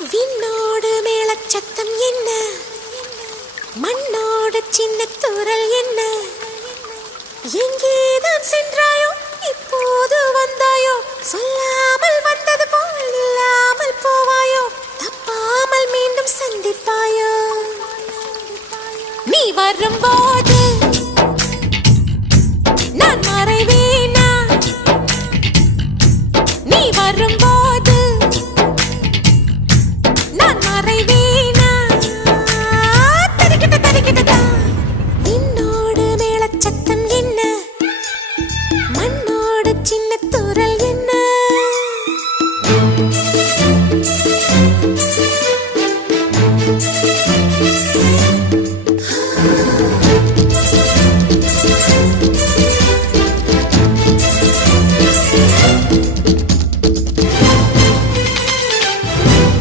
விண்ணோடு மேளச்சத்தம் என்ன, மண்ணோடு சின்ன தூரல் என்ன, எங்கேதான் சென்றாயோ இப்போது வந்தாயோ, சொல்லாமல் வந்தது போல் இல்லாமல் போவாயோ, தப்பாமல் மீண்டும் சந்திப்பாயோ, நீ வரும்போ